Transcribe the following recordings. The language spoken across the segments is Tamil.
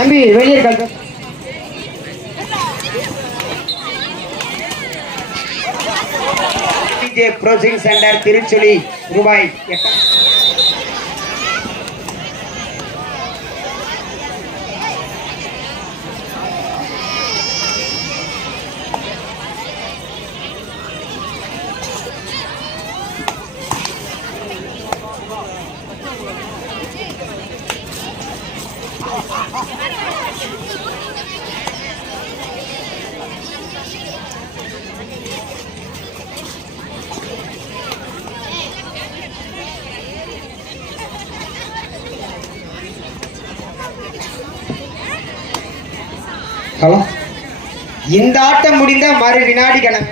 தம்பி வெளியே கல் டிஜே ப்ரோசிங் சென்டர் திருச்சுழி ரூபாய் எட்டு இந்த ஆட்டம் முடிந்த மறு வினாடி கணம்.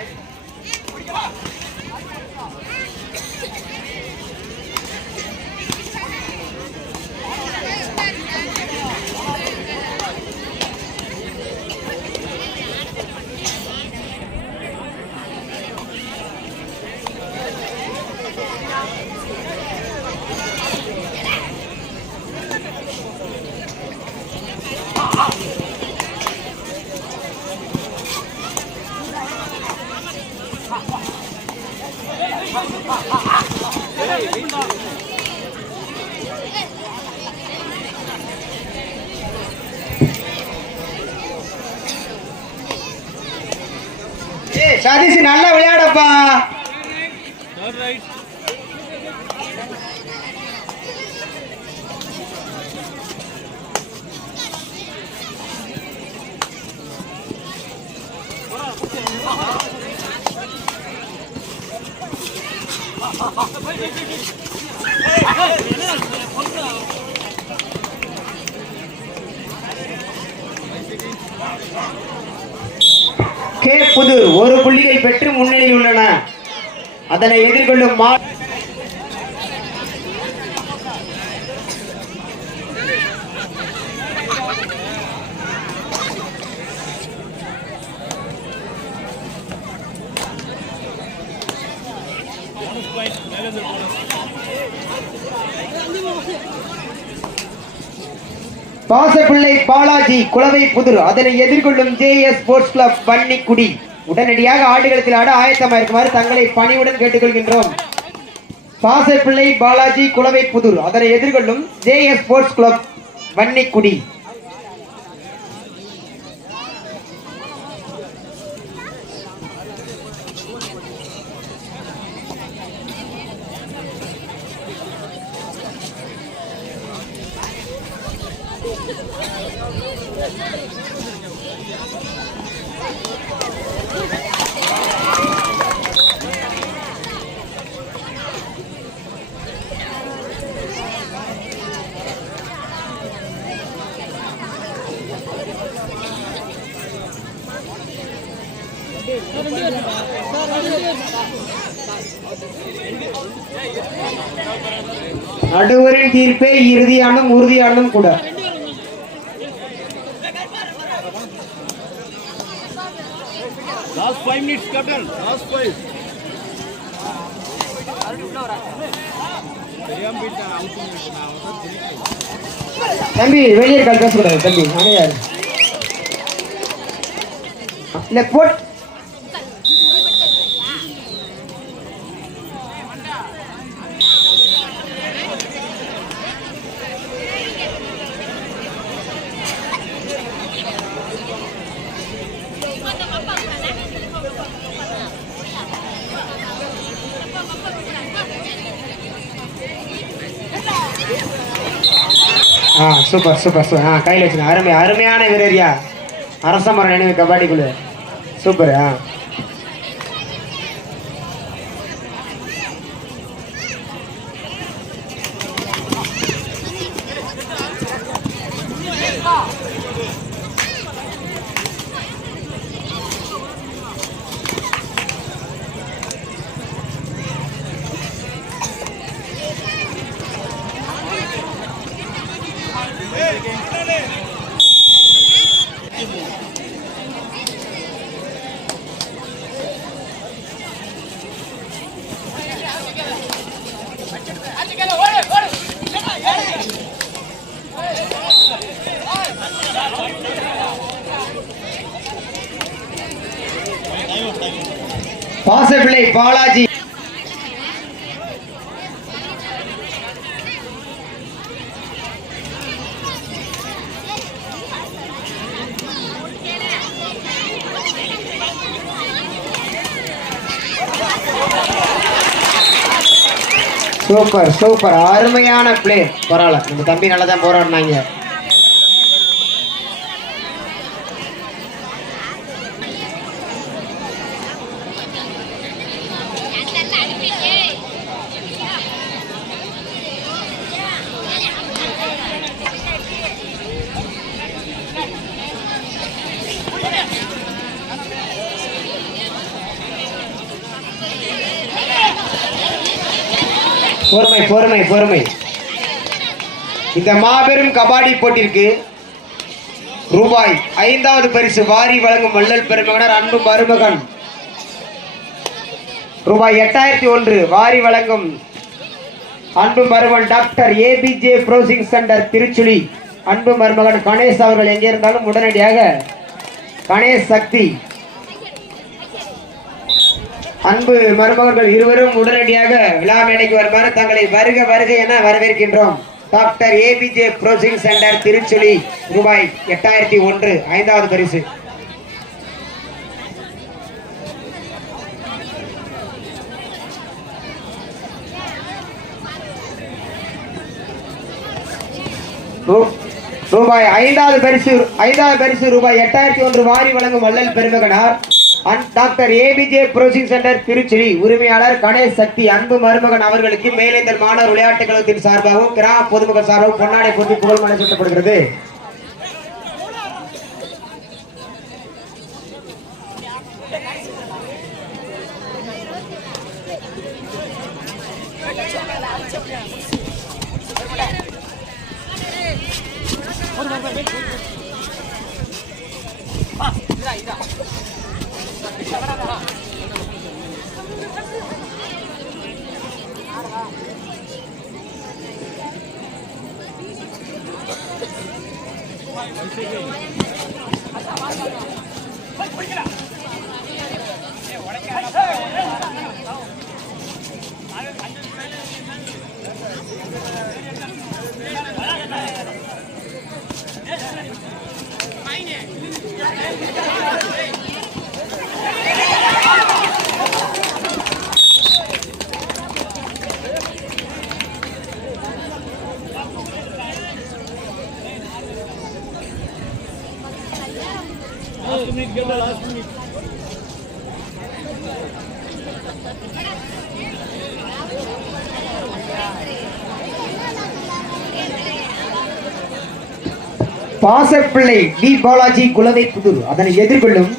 சதீஷ் நல்லா விளையாடப்பா. கே புதூர் ஒரு புள்ளியை பெற்று முன்னணியில் உள்ளன. அதனை எதிர்கொள்ளும் மா பாசப்பிள்ளை பாலாஜி குலவை புதூர். அதனை எதிர்கொள்ளும் ஜேஎஸ் ஸ்போர்ட்ஸ் கிளப் பன்னிக்குடி உடனடியாக ஆடுகளத்தில் ஆட ஆயத்தமாக இருக்குமாறு தங்களை பணிவுடன் கேட்டுக்கொள்கின்றோம். பாசப்பிள்ளை பாலாஜி குலவை புதூர். அதனை எதிர்கொள்ளும் ஜேஎஸ் ஸ்போர்ட்ஸ் கிளப் வன்னிக்குடி. நடுவரின் தீர்ப்பே இறுதியானும் உறுதியானும் கூட Last five minutes, Captain. Last five. தம்பி வெளியே கால் பேசக்கூடாது தம்பி நானே யாரு இல்ல போட் ஆ சூப்பர் சூப்பர் சூப்பர் ஆ கையில் வச்சுங்க அருமை அருமையான வீரரியா. அரச மரம் நினைவு கபாடி குழு. சூப்பர் ஆ. பாசப்பிள்ளை பாலாஜி. Super super. அருமையான பிளே பரவாயில்ல. நம்ம தம்பி நல்லா தான் போராடினாங்க. பொறுமை பொறுமை பொறுமை. இந்த மாபெரும் கபாடி போட்டிற்கு ரூபாய் ஐந்தாவது பரிசு வாரி வழங்கும் வள்ளல் பெருமகனர் அன்பு மருமகன். ரூபாய் எட்டாயிரத்தி ஒன்று வாரி வழங்கும் அன்பு மருமகன் doctor APJ browsing centre Tiruchuli. அன்பு மருமகன் கணேஷ் அவர்கள் எங்கே இருந்தாலும் உடனடியாக கணேஷ் சக்தி அன்பு மருமகர்கள் இருவரும் உடனடியாக விழா மேடைக்கு வருமாறு தங்களை வருக வருக என வரவேற்கின்றோம். Doctor APJ browsing centre Tiruchuli ரூபாய் எட்டாயிரத்தி ஒன்று ஐந்தாவது பரிசு. ரூபாய் ஐந்தாவது பரிசு ஐந்தாவது பரிசு ரூபாய் எட்டாயிரத்தி ஒன்று வாரி வழங்கும் வள்ளல் பெருமகனார். Doctor APJ browsing centre Trichy உரிமையாளர் கணேஷ் சக்தி அன்பு மருமகன் அவர்களுக்கு மேலேந்தல் மாணவர் விளையாட்டுக் கழகத்தின் சார்பாகவும் கிராம பொதுமக்கள் சார்பாகவும் பொன்னாடை பொருத்தி புகழ் மலை Last minute, get the last minute. Pasappillai V Balaji Kulavai Pudur. அதனை எதிர்கொள்ளும்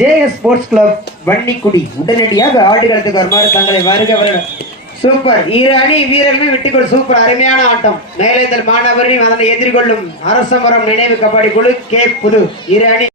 J S sports club Vannikudi. உடனடியாக ஆடுகளத்துக்கு வருமாறு தங்களை வருக வர சூப்பர். இரு அணி வீரர்களும் விட்டுக்கொள். சூப்பர். அருமையான ஆட்டம். மேலேந்தல் மாணவரையும் அதனை எதிர்கொள்ளும் அரசமரம் நினைவு கபடி குழு கே புது இரு அணி